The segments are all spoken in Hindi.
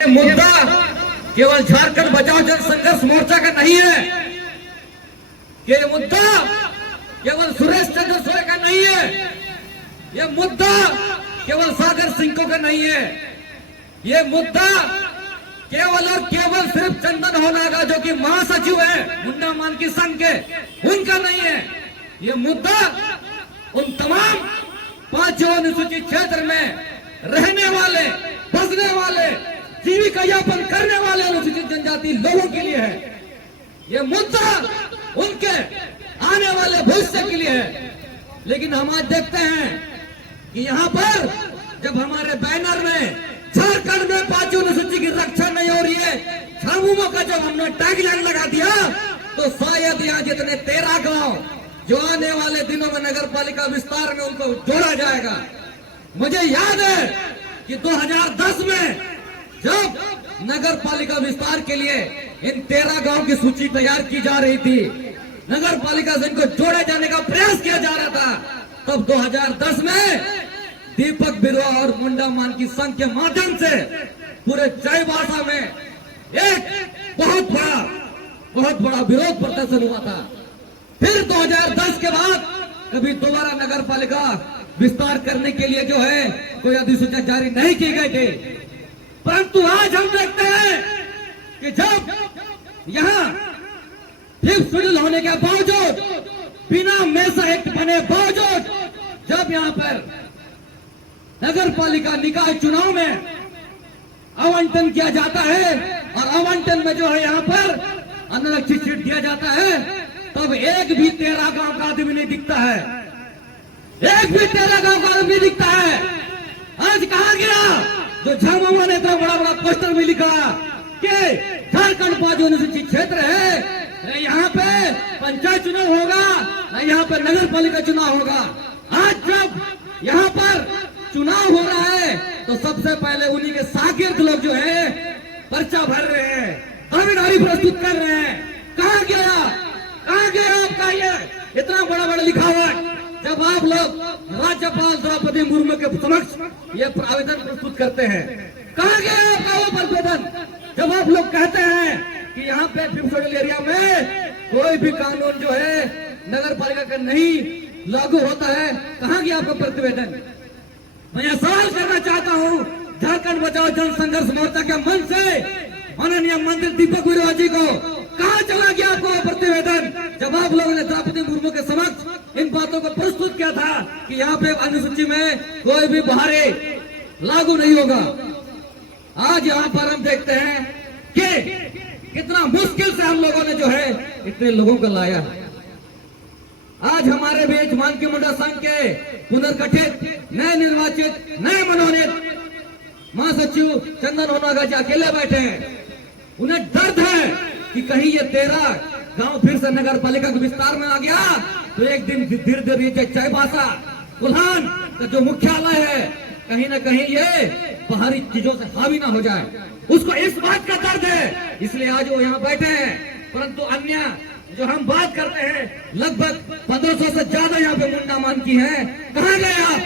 मुद्दा केवल झारखंड बचाओ जन संघर्ष मोर्चा का नहीं है। ये मुद्दा केवल सुरेश चंद्र सोय का नहीं है। ये मुद्दा केवल सागर सिंह का नहीं है। ये मुद्दा केवल और केवल सिर्फ चंदन होनागा जो कि महासचिव है मुंडा मानकी संघ के, उनका नहीं है। ये मुद्दा उन तमाम 5 अनुसूचित क्षेत्र में रहने वाले, बसने वाले, जीविका यापन करने वाले अनुसूचित जनजाति लोगों के लिए है। ये मुद्दा उनके आने वाले भविष्य के लिए है। लेकिन हम आज देखते हैं कि यहाँ पर जब हमारे बैनर में झारखंड में 5 अनुसूची की रक्षा नहीं हो रही है, झामुमो का जब हमने टैगलाइन लगा दिया तो शायद यहाँ जितने 13 गांव जो आने वाले दिनों में नगर पालिका विस्तार में उनको जोड़ा जाएगा। मुझे याद है कि 2010 में जब नगर पालिका विस्तार के लिए इन 13 गांव की सूची तैयार की जा रही थी, नगर पालिका से इनको जोड़े जाने का प्रयास किया जा रहा था, तब 2010 में दीपक बिरुआ और मुंडा मानकी संघ के माध्यम से पूरे चाईबासा में एक बहुत बड़ा विरोध प्रदर्शन हुआ था। फिर 2010 के बाद कभी दोबारा नगर पालिका विस्तार करने के लिए जो है कोई अधिसूचना जारी नहीं की गई थी। परंतु आज हम देखते हैं कि जब यहाँ फिफ्थ शेड्यूल होने के बावजूद, बिना मेसा एक्ट बने बावजूद, जब यहाँ पर नगर पालिका निकाय चुनाव में आवंटन किया जाता है और आवंटन में जो है यहाँ पर अनारक्षित सीट दिया जाता है, तब एक भी 13 गांव का आदमी नहीं दिखता है। एक भी 13 गांव का आदमी दिखता है। आज कहा गया जो झामुमो ने तो बड़ा पोस्टर में लिखा कि झारखंड 5 अनुसूचित क्षेत्र है, यहाँ पे पंचायत चुनाव होगा, यहाँ पर नगर पालिका चुनाव होगा। आज जब यहाँ पर चुनाव हो रहा है तो सबसे पहले उन्हीं के शागिर्द लोग जो है पर्चा भर रहे हैं, दावेदारी प्रस्तुत कर रहे हैं। कहाँ गया आपका ये इतना बड़ा लिखावट, जब आप लोग राज्यपाल द्रौपदी मुर्मू के समक्ष ये आवेदन प्रस्तुत करते हैं? कहाँ गया आपका वो प्रतिवेदन? जब आप लोग कहते हैं कि यहाँ पे फिफ्थ शेड्यूल एरिया में कोई भी कानून जो है नगर पालिका का नहीं लागू होता है, कहाँ गया आपका प्रतिवेदन? मैं यह सवाल करना चाहता हूँ झारखंड बचाओ जन संघर्ष मोर्चा के मन से माननीय मंत्री दीपक बिरुआ जी को, कहाँ चला गया आपको प्रतिवेदन? जब आप लोगों ने द्रौपदी मुर्मू के समक्ष इन बातों को प्रस्तुत किया था कि यहाँ पे अनुसूची में कोई भी बाहरी लागू नहीं होगा। आज यहाँ पर हम देखते हैं कि कितना मुश्किल से हम लोगों ने जो है इतने लोगों को लाया। आज हमारे बीच मानकी मुंडा संघ के पुनर्गठित, नए निर्वाचित, नए मनोनीत महासचिव चंदन होनागा जी अकेले बैठे हैं। उन्हें दर्द है कि कहीं ये 13 गांव फिर से नगर पालिका के विस्तार में आ गया तो एक दिन धीरे धीरे चाईबासा कुल्हान का जो मुख्यालय है कहीं ना कहीं ये बाहरी चीजों से हावी ना हो जाए, उसको इस बात का दर्द है, इसलिए आज वो यहाँ बैठे हैं। परंतु अन्य जो हम बात करते हैं लगभग 1500 से ज्यादा यहाँ पे मुंडा मानकी है, कहाँ गए आप?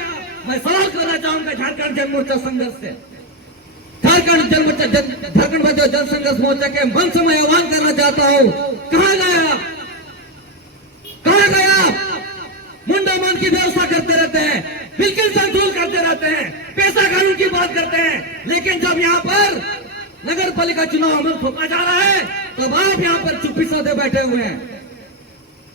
मैं सवाल करना चाहूंगा झारखंड जन मोर्चा संघर्ष से, झारखंड बचाओ जन संघर्ष मोर्चा के मन से मैं आह्वान करना चाहता हूँ, कहाँ गया? मुंडा मान की व्यवस्था करते रहते हैं, बिल्कुल संतुल करते रहते हैं, पैसा कानून की बात करते हैं, लेकिन जब यहाँ पर नगर पालिका चुनाव अमल थोपा जा रहा है तब आप यहाँ पर चुप्पी साधे बैठे हुए हैं।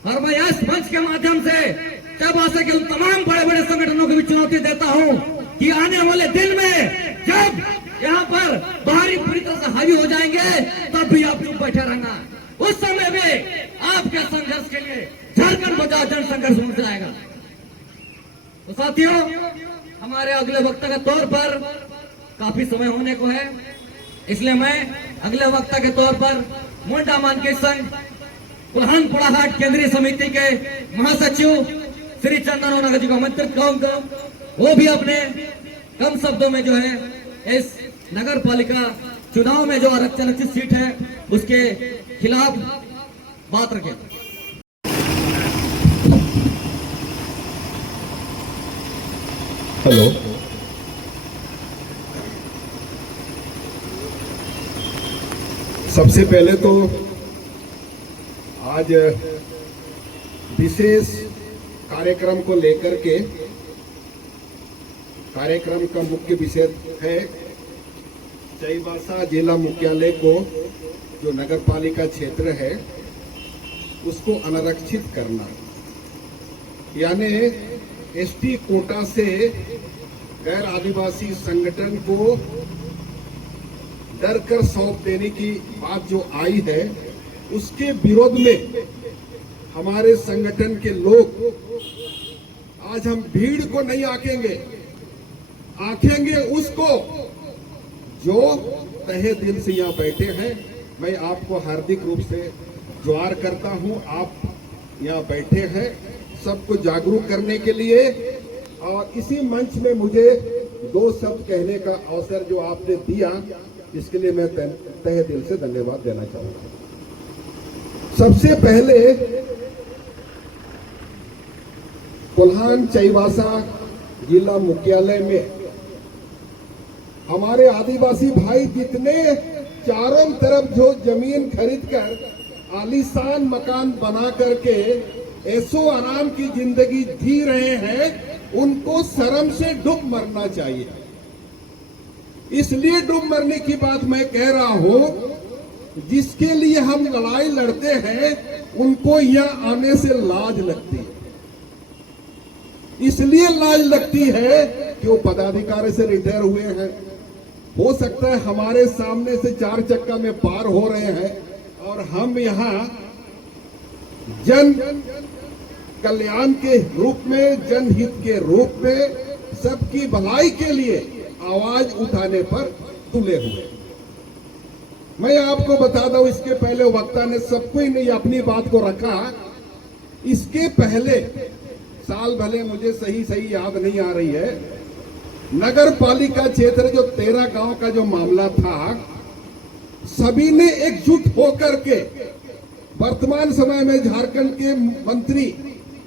और मैं इस मंच के माध्यम से चाईबासा के उन तमाम बड़े संगठनों को भी चुनौती देता हूँ कि आने वाले दिन में जब यहाँ पर बाहरी पूरी तरह से हावी हो जाएंगे तब भी आप चुप बैठे रहना। उस समय में आपके संघर्ष के लिए झारखंड बचाओ जन संघर्ष हो जाएगा। तो साथियों, हमारे अगले वक्ता के तौर पर काफी समय होने को है, इसलिए मैं अगले वक्ता के तौर पर मुंडा मानकी संघ कुल्हान पुड़ाहाट केंद्रीय समिति के महासचिव श्री चंदन होनागा जी को आमंत्रित करूंगा। वो भी अपने कम शब्दों में जो है इस नगर पालिका चुनाव में जो आरक्षित सीट है उसके खिलाफ बात रखें। हेलो, सबसे पहले तो आज विशेष कार्यक्रम को लेकर के कार्यक्रम का मुख्य विषय है चाईबासा जिला मुख्यालय को जो नगर पालिका क्षेत्र है उसको अनारक्षित करना, यानी एसटी कोटा से गैर आदिवासी संगठन को डर कर सौंप देने की बात जो आई है उसके विरोध में हमारे संगठन के लोग आज हम भीड़ को नहीं आंकेंगे उसको जो तहे दिल से यहाँ बैठे हैं। मैं आपको हार्दिक रूप से जोहार करता हूँ। आप यहाँ बैठे हैं सबको जागरूक करने के लिए, और इसी मंच में मुझे दो शब्द कहने का अवसर जो आपने दिया इसके लिए मैं तहे दिल से धन्यवाद देना चाहूंगा। सबसे पहले कोल्हान चाईबासा जिला मुख्यालय में हमारे आदिवासी भाई जितने चारों तरफ जो जमीन खरीदकर आलीशान मकान बना करके ऐसो आराम की जिंदगी जी रहे हैं, उनको शर्म से डूब मरना चाहिए। इसलिए डूब मरने की बात मैं कह रहा हूं, जिसके लिए हम लड़ाई लड़ते हैं उनको यहां आने से लाज लगती है। इसलिए लाज लगती है कि वो पदाधिकारी से रिटायर हुए हैं, हो सकता है हमारे सामने से 4 चक्का में पार हो रहे हैं, और हम यहां जन कल्याण के रूप में, जनहित के रूप में, सबकी भलाई के लिए आवाज उठाने पर तुले हुए। मैं आपको बता दूं, इसके पहले वक्ता ने सबको ही नहीं अपनी बात को रखा। इसके पहले साल भले मुझे सही याद नहीं आ रही है, नगर पालिका क्षेत्र जो 13 गांव का जो मामला था, सभी ने एकजुट होकर के वर्तमान समय में झारखंड के मंत्री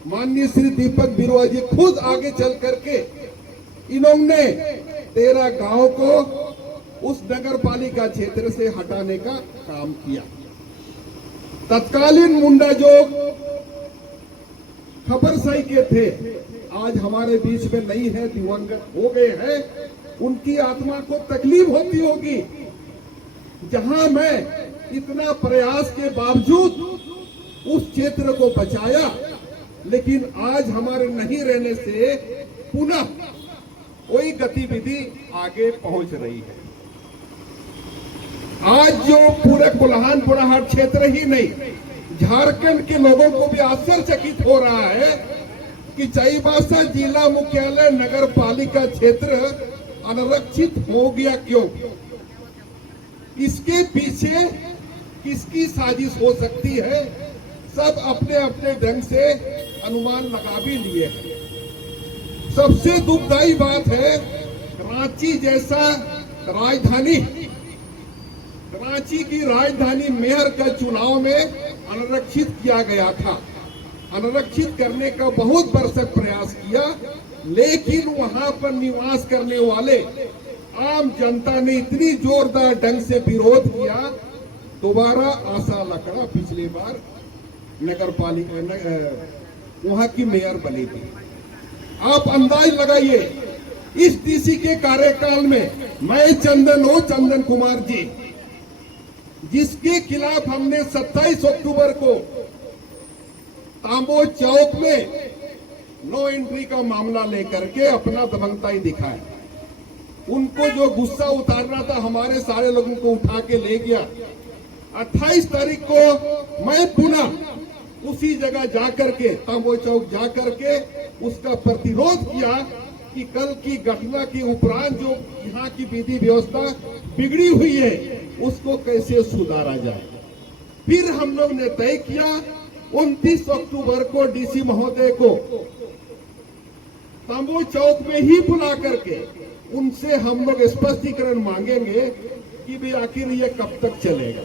माननीय श्री दीपक बिरुआ जी खुद आगे चल करके इन्होंने 13 गांव को उस नगर पालिका क्षेत्र से हटाने का काम किया। तत्कालीन मुंडा जो खबर सही के थे आज हमारे बीच में नहीं है, दिवंगत हो गए हैं। उनकी आत्मा को तकलीफ होती होगी, जहां मैं इतना प्रयास के बावजूद उस क्षेत्र को बचाया, लेकिन आज हमारे नहीं रहने से पुनः वही गतिविधि आगे पहुंच रही है। आज जो पूरे कोल्हान बुढ़ाहाट क्षेत्र ही नहीं, झारखंड के लोगों को भी आश्चर्यचकित हो रहा है कि चाईबासा जिला मुख्यालय नगर पालिका क्षेत्र अनारक्षित हो गया क्यों? इसके पीछे किसकी साजिश हो सकती है? सब अपने अपने ढंग से अनुमान लगा भी लिए हैं। सबसे दुखदायी बात है, रांची जैसा राजधानी, रांची की राजधानी मेयर का चुनाव में अनारक्षित किया गया था। अनारक्षित करने का बहुत बरसक प्रयास किया, लेकिन वहां पर निवास करने वाले आम जनता ने इतनी जोरदार ढंग से विरोध किया, दोबारा आशा लकड़ा पिछली बार नगर पालिका वहां की मेयर बनी थी। आप अंदाज लगाइए, इस डीसी के कार्यकाल में मैं चंदन कुमार जी, जिसके खिलाफ हमने 27 अक्टूबर को तांबो चौक में नो एंट्री का मामला लेकर के अपना दबंगताई दिखाया। उनको जो गुस्सा उतारना था, हमारे सारे लोगों को उठा के ले गया। 28 तारीख को मैं पुनः उसी जगह जाकर के, तांबो चौक जाकर के उसका प्रतिरोध किया कि कल की घटना के उपरांत जो यहाँ की विधि व्यवस्था बिगड़ी हुई है उसको कैसे सुधारा जाए। फिर हम लोग ने तय किया 29 अक्टूबर को डीसी महोदय को तांबो चौक में ही बुला करके उनसे हम लोग स्पष्टीकरण मांगेंगे कि भी आखिर ये कब तक चलेगा।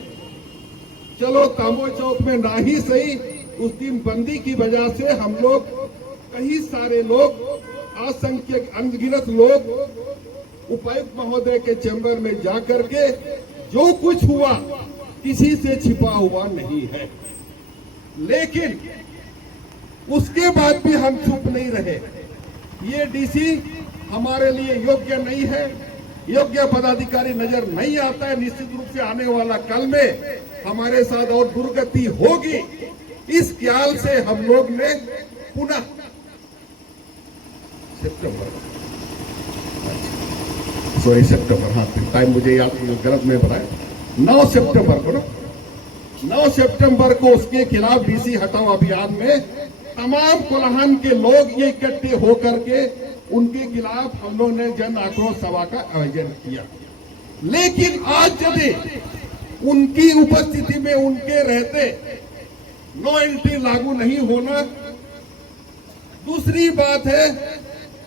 चलो तांबो चौक में ना ही सही, उस दिन बंदी की वजह से हम लोग कई सारे लोग, असंख्यक अनगिनत लोग उपायुक्त महोदय के चैम्बर में जाकर के जो कुछ हुआ किसी से छिपा हुआ नहीं है। लेकिन उसके बाद भी हम चुप नहीं रहे। ये डीसी हमारे लिए योग्य नहीं है, योग्य पदाधिकारी नजर नहीं आता है। निश्चित रूप से आने वाला कल में हमारे साथ और दुर्गति होगी, इस ख्याल से हम लोग ने पुनः सितंबर, हाँ टाइम मुझे याद गलत में बताया, 9 सितंबर को 9 सितंबर को उसके खिलाफ डीसी हटाओ अभियान में तमाम कोल्हान के लोग ये इकट्ठे होकर के उनके खिलाफ हम लोगों ने जन आक्रोश सभा का आयोजन किया। लेकिन आज यदि उनकी उपस्थिति में उनके रहते नो एंट्री लागू नहीं होना। दूसरी बात है,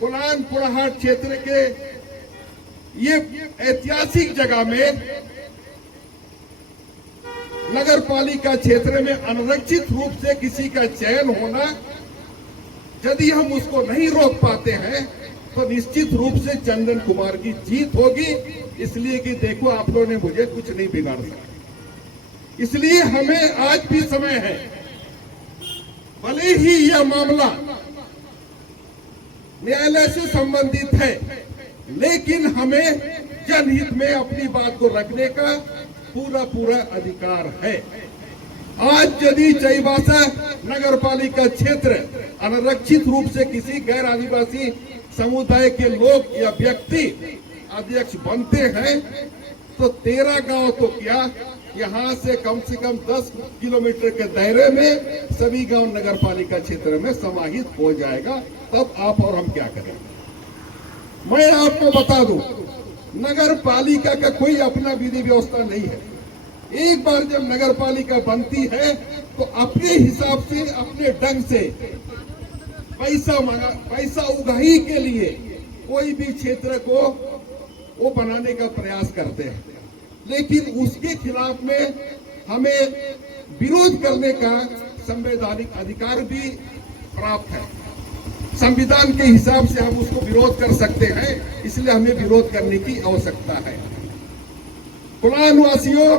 कोल्हान पुराहाट क्षेत्र के ये ऐतिहासिक जगह में नगर पालिका क्षेत्र में अनरक्षित रूप से किसी का चयन होना, यदि हम उसको नहीं रोक पाते हैं तो निश्चित रूप से चंदन कुमार की जीत होगी। इसलिए कि देखो आप लोगों ने मुझे कुछ नहीं बिगाड़ सका। इसलिए हमें आज भी समय है, भले ही यह मामला न्यायालय से संबंधित है, लेकिन हमें जनहित में अपनी बात को रखने का पूरा अधिकार है। आज यदि चाईबासा नगर पालिका क्षेत्र अनरक्षित रूप से किसी गैर आदिवासी समुदाय के लोग या व्यक्ति अध्यक्ष बनते हैं तो 13 गांव तो क्या, यहां से कम 10 किलोमीटर के दायरे में सभी गांव नगर पालिका क्षेत्र में समाहित हो जाएगा। तब आप और हम क्या करेंगे? मैं आपको बता दूं, नगर पालिका का कोई अपना विधि व्यवस्था नहीं है। एक बार जब नगर पालिका बनती है तो अपने हिसाब से, अपने ढंग से पैसा उगाही के लिए कोई भी क्षेत्र को वो बनाने का प्रयास करते हैं। लेकिन उसके खिलाफ में हमें विरोध करने का संवैधानिक अधिकार भी प्राप्त है। संविधान के हिसाब से हम उसको विरोध कर सकते हैं, इसलिए हमें विरोध करने की आवश्यकता है। कोल्हान वासियों,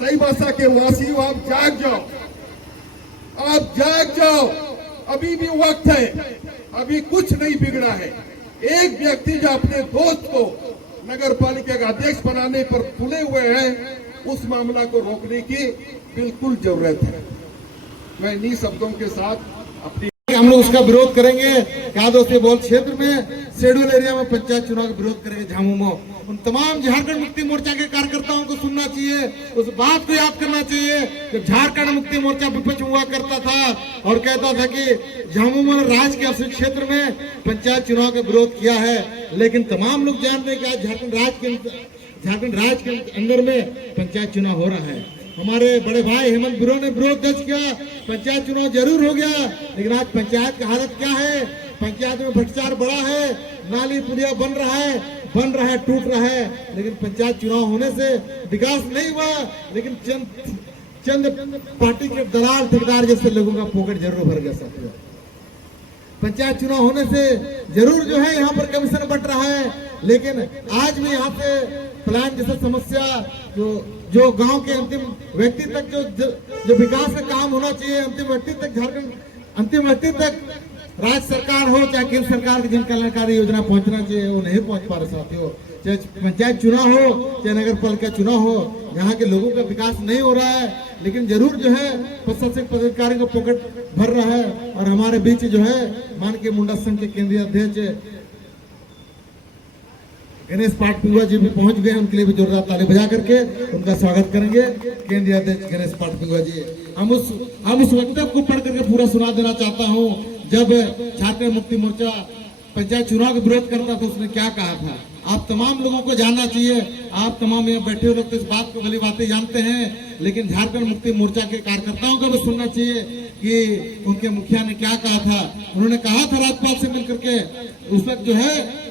चाईबासा के वासियों, आप जाग जाओ, आप जाग जाओ। अभी भी वक्त है, अभी कुछ नहीं बिगड़ा है। एक व्यक्ति जो अपने दोस्त को नगर पालिका का अध्यक्ष बनाने पर तुले हुए हैं, उस मामला को रोकने की बिल्कुल जरूरत है। मैं इन्हीं शब्दों के साथ अपनी हम लोग उसका विरोध करेंगे। यादव से बहुत क्षेत्र में शेड्यूल एरिया में पंचायत चुनाव का विरोध करेंगे झामुमो। उन तमाम झारखंड मुक्ति मोर्चा के कार्यकर्ताओं को सुनना चाहिए, उस बात को याद करना चाहिए जब झारखंड मुक्ति मोर्चा विपक्ष हुआ करता था और कहता था कि झामुमो ने राज्य के अपने क्षेत्र में पंचायत चुनाव का विरोध किया है। लेकिन तमाम लोग जानते हैं कि आज झारखंड राज्य के अंदर में पंचायत चुनाव हो रहा है। हमारे बड़े भाई हेमंत बिरो ने विरोध दर्ज किया, पंचायत चुनाव जरूर हो गया। लेकिन आज पंचायत की हालत क्या है? पंचायत में भ्रष्टाचार बड़ा है, नाली पुलिया बन रहा है, टूट रहा है। लेकिन पंचायत चुनाव होने से विकास नहीं हुआ। लेकिन चंद पार्टी के दलाल ठेकेदार जैसे लोगों का पॉकेट जरूर भर गया। साथियों, पंचायत चुनाव होने से जरूर जो है यहाँ पर कमीशन बट रहा है। लेकिन आज भी यहाँ पे प्लान जैसा समस्या जो गांव के अंतिम व्यक्ति तक जो विकास का काम होना चाहिए, अंतिम व्यक्ति तक, झारखंड अंतिम व्यक्ति तक राज्य सरकार हो चाहे केंद्र सरकार की जन कल्याणकारी योजना पहुंचना चाहिए, वो नहीं पहुंच पा रहे। साथियों, चाहे पंचायत चुनाव हो चाहे नगर पालिका चुनाव हो, यहाँ के लोगों का विकास नहीं हो रहा है। लेकिन जरूर जो है प्रशासनिक पदाधिकारी का पॉकेट भर रहा है। और हमारे बीच जो है माननीय मुंडा संघ के केंद्रीय अध्यक्ष गणेश पाटपुआ जी भी पहुंच गए। उनके लिए भी जोरदार ताली बजा करके उनका स्वागत करेंगे। केंद्रीय अध्यक्ष गणेश पाटपुआ जी, हम उस वक्तव्य को पढ़ करके पूरा सुना देना चाहता हूं। जब झारखंड मुक्ति मोर्चा पंचायत चुनाव का विरोध करता था, उसने क्या कहा था, आप तमाम लोगों को जानना चाहिए। आप तमाम यहाँ बैठे हुए लोग तो इस बात को भली बातें जानते हैं, लेकिन झारखंड मुक्ति मोर्चा के कार्यकर्ताओं को भी सुनना चाहिए कि उनके मुखिया ने क्या कहा था। उन्होंने कहा था राज्यपाल से मिलकर के, उस वक्त जो है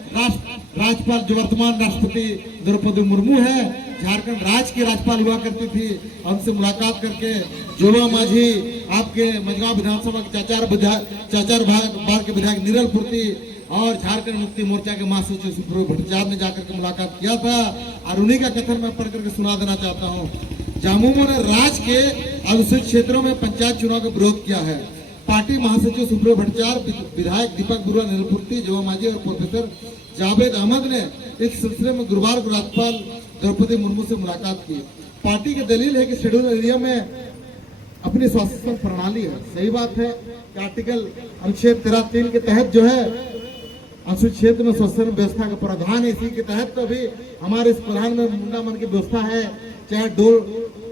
राज्यपाल जो वर्तमान राष्ट्रपति द्रौपदी मुर्मू है, झारखंड राज्य की राज्यपाल हुआ करती थी। हमसे मुलाकात करके जोबा माझी, आपके मझगांव विधानसभा के चाचार बार के विधायक नीरल पूर्ति और झारखंड मुक्ति मोर्चा के महासचिव सुब्रत भट्टाचार्य ने जाकर के मुलाकात किया था। और उन्हीं का कथन मैं पढ़ करके सुना देना चाहता हूँ। झामुमो ने राज्य के अनुसूचित क्षेत्रों में पंचायत चुनाव का विरोध किया है। पार्टी महासचिव सुब्रत भट्टाचार्य, विधायक दीपक बरुआ नीलपुर्ती, जवा मांझी और प्रोफेसर जावेद अहमद ने इस सिलसिले में गुरुवार को राज्यपाल द्रौपदी मुर्मू से मुलाकात की। पार्टी की दलील है कि शेड्यूल एरिया में अपनी शासन प्रणाली है। सही बात है कि आर्टिकल अनुच्छेद 13(3) के तहत जो है अनुसूचित क्षेत्र में शासन व्यवस्था का प्रावधान है। इसी के तहत तो अभी हमारे इस प्रधान में मुंडा मन की व्यवस्था है, चाहे डोल,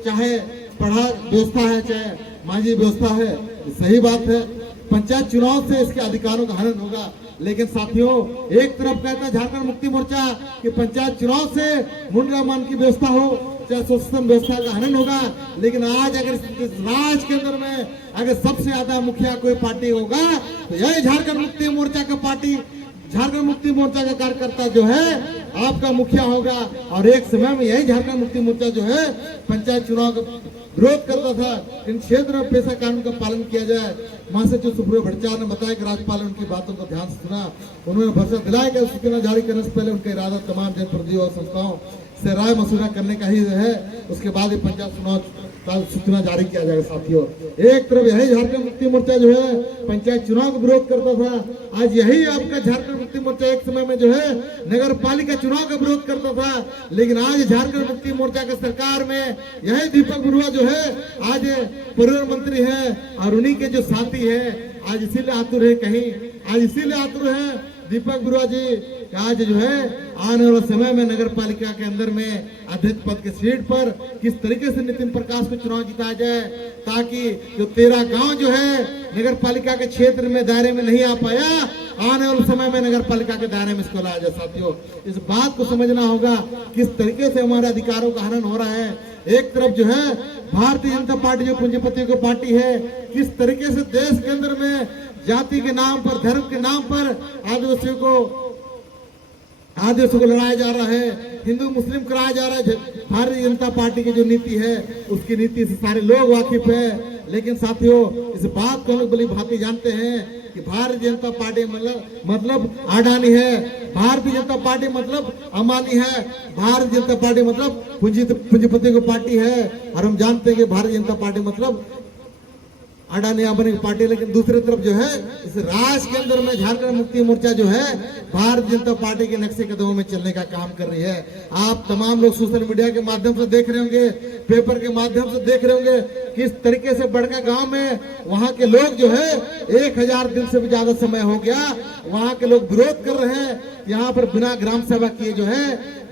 चाहे पढ़ा व्यवस्था है, चाहे मांझी व्यवस्था है। सही बात है, पंचायत चुनाव से इसके अधिकारों का हनन होगा। लेकिन साथियों, एक तरफ कहता है झारखंड मुक्ति मोर्चा कि पंचायत चुनाव से मुंडा मन की व्यवस्था हो, चाहे शासन व्यवस्था का हनन होगा। लेकिन आज अगर राज्य के अंदर में अगर सबसे ज्यादा मुखिया कोई पार्टी होगा तो यही झारखंड मुक्ति मोर्चा का पार्टी, झारखंड मुक्ति मोर्चा का कार्यकर्ता जो है आपका मुखिया होगा। और एक समय में यही झारखंड मुक्ति मोर्चा जो है पंचायत चुनाव का विरोध करता था। इन क्षेत्र में पेशा कानून का पालन किया जाए। महासचिव सुब्रत भट्टाचार्य ने बताया कि राज्यपाल ने उनकी बातों को ध्यान से सुना। उन्होंने भरोसा दिलाया कि सूचना जारी करने से पहले उनका इरादा तमाम जनप्रतिनिधियों और संस्थाओं से राय मशुरा करने का ही है। उसके बाद ही पंचायत चुनाव का सूचना जारी किया जाएगा। साथियों, एक तरफ यही झारखंड मुक्ति मोर्चा जो है पंचायत चुनाव का विरोध करता था, आज यही आपका झारखंड मुक्ति मोर्चा एक समय में जो है नगर पालिका चुनाव का विरोध करता था। लेकिन आज झारखंड मुक्ति मोर्चा की सरकार में यही दीपक बरुआ जो है आज परिवहन मंत्री है और उन्हीं के जो साथी है आज इसीलिए आतुर है, कहीं आज इसीलिए आतुर है दीपक बरुआ जी आज जो है आने वाले समय में नगर पालिका के अंदर में अध्यक्ष पद के सीट पर किस तरीके से नितिन प्रकाश को चुनाव जिताया जाए, ताकि जो 13 गांव जो है नगर पालिका के क्षेत्र में दायरे में नहीं आ पाया, आने वाले समय में नगर पालिका के दायरे में इसको लाया जाए। साथियों, इस बात को समझना होगा किस तरीके से हमारे अधिकारों का हनन हो रहा है। एक तरफ जो है भारतीय जनता पार्टी जो पूंजीपतियों की पार्टी है, किस तरीके से देश के अंदर में जाति के नाम पर, धर्म के नाम पर आदिवासियों को लड़ाया जा रहा है, हिंदू मुस्लिम कराया जा रहा है। भारतीय जनता पार्टी की जो नीति है उसकी नीति से सारे लोग वाकिफ है। लेकिन साथियों, इस बात को हम लोग भली भांति जानते हैं कि भारतीय जनता पार्टी मतलब अडानी है, भारतीय जनता पार्टी मतलब अंबानी है, भारतीय जनता पार्टी मतलब पूंजीपतियों की पार्टी है। और हम जानते हैं कि भारतीय जनता पार्टी मतलब अडानी अंबानी की पार्टी। लेकिन दूसरी तरफ जो है इस राज्य के अंदर में झारखंड मुक्ति मोर्चा जो है भारतीय जनता पार्टी के नक्शे कदमों में चलने का काम कर रही है। आप तमाम लोग सोशल मीडिया के माध्यम से देख रहे होंगे, पेपर के माध्यम से देख रहे होंगे किस तरीके से बड़का गांव में वहां के लोग जो है 1000 दिन से भी ज्यादा समय हो गया वहां के लोग विरोध कर रहे हैं। यहाँ पर बिना ग्राम सभा किए जो है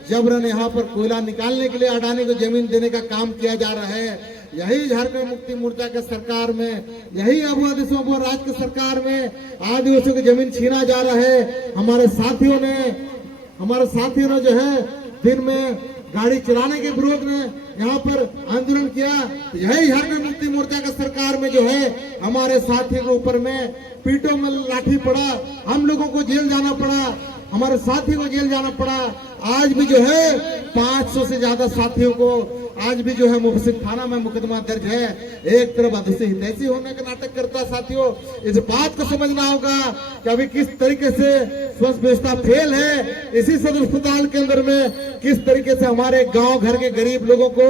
जबरन यहाँ पर कोयला निकालने के लिए अडानी को जमीन देने का काम किया जा रहा है। यही झारखंड मुक्ति मोर्चा के सरकार में, यही अबुआ राज की सरकार में आदिवासियों की जमीन छीना जा रहा है। हमारे साथियों ने जो है दिन में गाड़ी चलाने के विरोध में यहाँ पर आंदोलन किया। तो यही झारखंड मुक्ति मोर्चा के सरकार में जो है हमारे साथियों के ऊपर में पीटों में लाठी पड़ा, हम लोगों को जेल जाना पड़ा, हमारे साथी को जेल जाना पड़ा। आज भी जो है 500 से ज्यादा साथियों को आज भी जो है मुफस्सिल थाना में मुकदमा दर्ज है। एक तरफ अधूसी हितैषी होने का नाटक करता है। साथियों, इस बात को समझना होगा कि अभी किस तरीके से स्वास्थ्य व्यवस्था फेल है। इसी सदर अस्पताल के अंदर में किस तरीके से हमारे गांव घर के गरीब लोगों को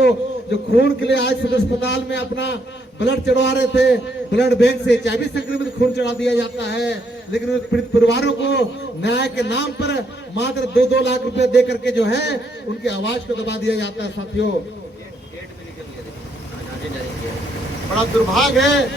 जो खून के लिए आज सदर अस्पताल में अपना ब्लड चढ़वा रहे थे, ब्लड बैंक से HIV संक्रमित खून चढ़ा दिया जाता है। लेकिन पीड़ित परिवारों को न्याय के नाम पर मात्र 2-2 लाख रुपए दे करके जो है उनकी आवाज को दबा दिया जाता है। साथियों, बड़ा दुर्भाग्य है,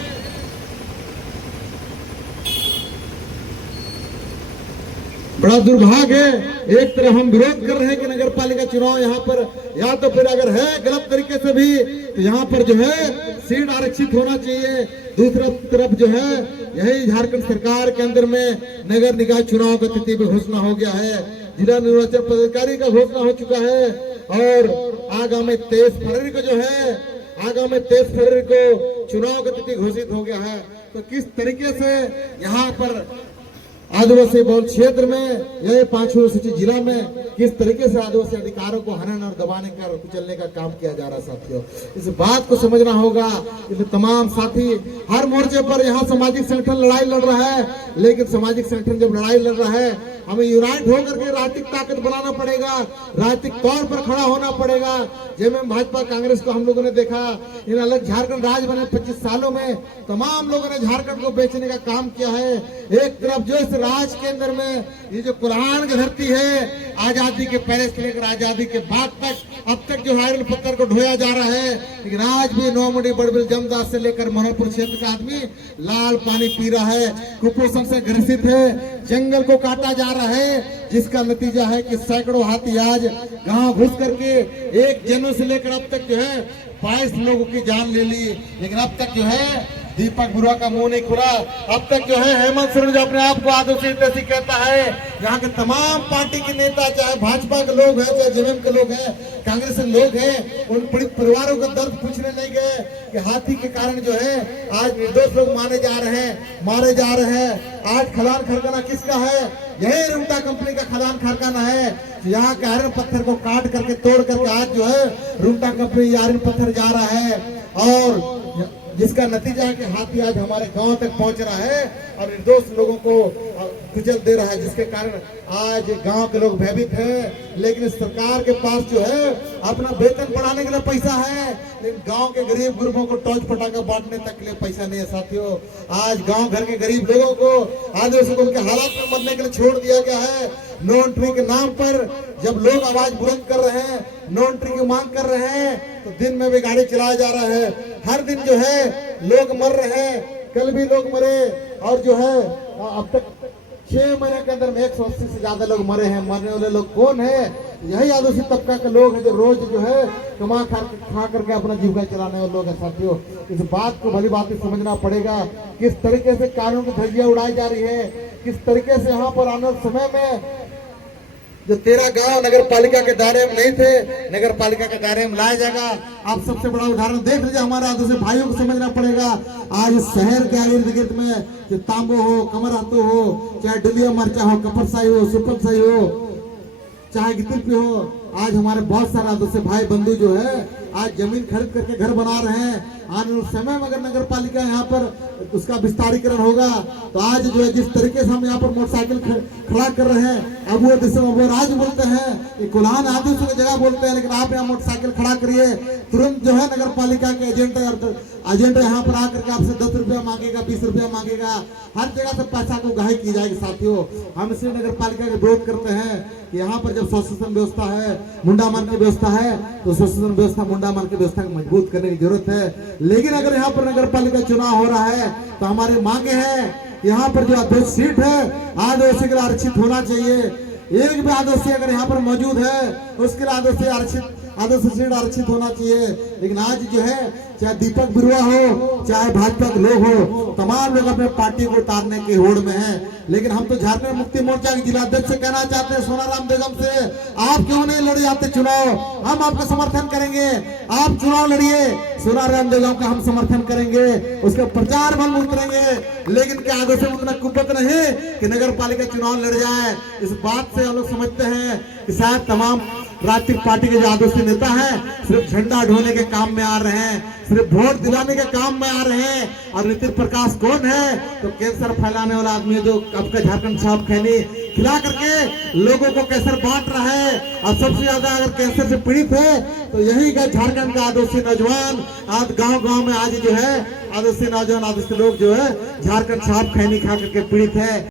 बड़ा दुर्भाग्य है। एक तरफ हम विरोध कर रहे हैं कि नगर पालिका चुनाव यहाँ पर या तो फिर अगर है गलत तरीके से भी तो यहाँ पर जो है सीट आरक्षित होना चाहिए। दूसरी तरफ जो है यही झारखंड सरकार के अंदर में नगर निकाय चुनाव का तिथि भी घोषणा हो गया है, जिला निर्वाचन पदाधिकारी का घोषणा हो चुका है और आगामी 23 फरवरी को जो है आगामी 23 फरवरी को चुनाव का तिथि घोषित हो गया है। तो किस तरीके से यहाँ पर आदिवासी बहुल क्षेत्र में यह पांचों अनुसूचित जिला में किस तरीके से आदिवासी अधिकारों को हनन और दबाने का और कुचलने का काम किया जा रहा है साथियों, इस बात को समझना होगा। इसलिए तमाम साथी हर मोर्चे पर यहाँ सामाजिक संगठन लड़ाई लड़ रहा है, लेकिन सामाजिक संगठन जब लड़ाई लड़ रहा है हमें यूनाइट होकर के राजनीतिक ताकत बनाना पड़ेगा, राजनीतिक तौर पर खड़ा होना पड़ेगा। जब भाजपा कांग्रेस को हम लोगों ने देखा, इन अलग झारखंड राज बने 25 सालों में तमाम लोगों ने झारखंड को बेचने का काम किया है। एक तरफ जो इस राज के अंदर में ये जो कुल्हाड़ की धरती है, आजादी के पहले से लेकर आजादी के बाद तक अब तक जो आयरन पत्थर को ढोया जा रहा है, लेकिन आज भी नौमडी बड़बिल जमदास से लेकर मनोहरपुर क्षेत्र का आदमी लाल पानी पी रहा है, कुपोषण से ग्रसित है, जंगल को काटा जा रहा है, जिसका नतीजा है कि सैकड़ों हाथी आज गांव घुस करके 1 जनवरी से लेकर अब तक जो है 22 लोगों की जान ले ली। लेकिन अब तक जो है दीपक बुरुआ का मुंह नहीं खुला। अब तक जो है हेमंत सोरेन जो अपने आप को आदिवासी हितैषी कहता है, यहाँ के तमाम पार्टी के नेता, चाहे भाजपा के लोग हैं, चाहे जेएमएम के लोग हैं, कांग्रेस के लोग हैं, उन पीड़ित परिवारों का दर्द पूछने नहीं गए कि हाथी के कारण जो है आज निर्दोष लोग मारे जा रहे हैं। आज खदान खरकाना किसका है? यही रुंटा कंपनी का खदान खरकाना है। यहाँ के आयरन पत्थर को काट करके तोड़ करके आज जो है रुंटा कंपनी आयरन पत्थर जा रहा है, और जिसका नतीजा है कि हाथी आज हमारे गांव तक पहुंच रहा है और निर्दोष लोगों को कुचल दे रहा है, जिसके कारण आज गांव के लोग भयभीत हैं। लेकिन सरकार के पास जो है अपना वेतन बढ़ाने के लिए पैसा है, लेकिन गांव के गरीब गुरबों को टॉर्च पटाखा बांटने तक के लिए पैसा नहीं है साथियों। आज गांव घर के गरीब लोगों को आदिवासी को उनके हालात में मरने के लिए छोड़ दिया गया है। नो एंट्री के नाम पर जब लोग आवाज बुलंद कर रहे हैं, नो एंट्री की मांग कर रहे हैं, तो दिन में भी गाड़ी चलाया जा रहा है। हर दिन जो है लोग मर रहे हैं, कल भी लोग मरे, और जो है अब तक 6 महीने के अंदर में 180 से ज्यादा लोग मरे हैं। मरने वाले लोग कौन है? यही आदिवासी तबका के लोग हैं जो रोज जो है कमा खा करके अपना जीविका चलाने वाले लोग हैं साथियों। इस बात को भली बात समझना पड़ेगा, किस तरीके से कानून की धज्जियां उड़ाई जा रही है, किस तरीके से यहाँ पर आने वाले समय में जो 13 गांव नगर पालिका के दायरे में नहीं थे, नगर पालिका के दायरे में लाया जाएगा। आप सबसे बड़ा उदाहरण देख लीजिए, हमारे आदिवासी भाइयों को समझना पड़ेगा। आज शहर के इर्द गिर्द में जो तांबो हो, कमरातू हो, चाहे डुलिया मरचा हो, कपरसाई हो, सुपरसाई हो, चाहे गितिरपी हो, आज हमारे बहुत सारे आदिवासी भाई बंधु जो है आज जमीन खरीद करके घर बना रहे हैं। आने वाले समय में अगर नगर पालिका यहाँ पर उसका विस्तारीकरण होगा तो आज जो है जिस तरीके से हम यहाँ पर मोटरसाइकिल खड़ा कर रहे हैं, अब वो राज बोलते हैं, कुल्हान आदिवासी की जगह बोलते हैं, लेकिन आप यहाँ मोटरसाइकिल खड़ा करिए, तुरंत जो है नगर पालिका के एजेंट यहाँ पर आकर के आपसे 10 रुपया मांगेगा, 20 रुपया मांगेगा, हर जगह से पैसा को गाही की जाएगी साथियों। हम इसलिए नगर पालिका का विरोध करते हैं कि यहाँ पर जब स्वशासन व्यवस्था है, मुंडामन की व्यवस्था है, तो स्वशासन व्यवस्था मुंडामन की व्यवस्था को मजबूत करने की जरूरत है। लेकिन अगर यहाँ पर नगर पालिका चुनाव हो रहा है तो हमारी मांगे हैं, यहाँ पर जो अध्यक्ष सीट है आदिवासी के लिए आरक्षित होना चाहिए। एक भी आदिवासी अगर यहाँ पर मौजूद है उसके लिए आदिवासी सीट आरक्षित होना चाहिए। लेकिन आज जो है चाहे दीपक बिरुआ हो, चाहे भाजपा के लोग हो, तमाम लोग अपने पार्टी को उतारने की होड़ में हैं। लेकिन हम तो झारखंड मुक्ति मोर्चा के जिला अध्यक्ष से कहना चाहते हैं, सोनाराम बेगम से, आप क्यों नहीं लड़े आते चुनाव? हम आपका समर्थन करेंगे, आप चुनाव लड़िए, सोनाराम बेगम का हम समर्थन करेंगे, उसके प्रचार बल में उतरेंगे। लेकिन क्या आदिवासी उतना कुपत नहीं कि नगर पालिका चुनाव लड़ जाए? इस बात से हम लोग समझते हैं कि शायद तमाम राजनीतिक पार्टी के जो आदिवासी नेता हैं सिर्फ झंडा ढोने के काम में आ रहे हैं, सिर्फ वोट दिलाने के काम में आ रहे हैं। और नितिन प्रकाश कौन है? तो कैंसर फैलाने वाला आदमी जो आपका झारखंड छाप खैनी खिला करके लोगों को कैंसर बांट रहा है। और सबसे ज्यादा अगर कैंसर से पीड़ित है तो यही झारखंड का आदिवासी नौजवान। आज गांव में आज जो है आदिवासी नौजवान, आदिवासी लोग जो है झारखंड छाप खैनी खा करके पीड़ित है।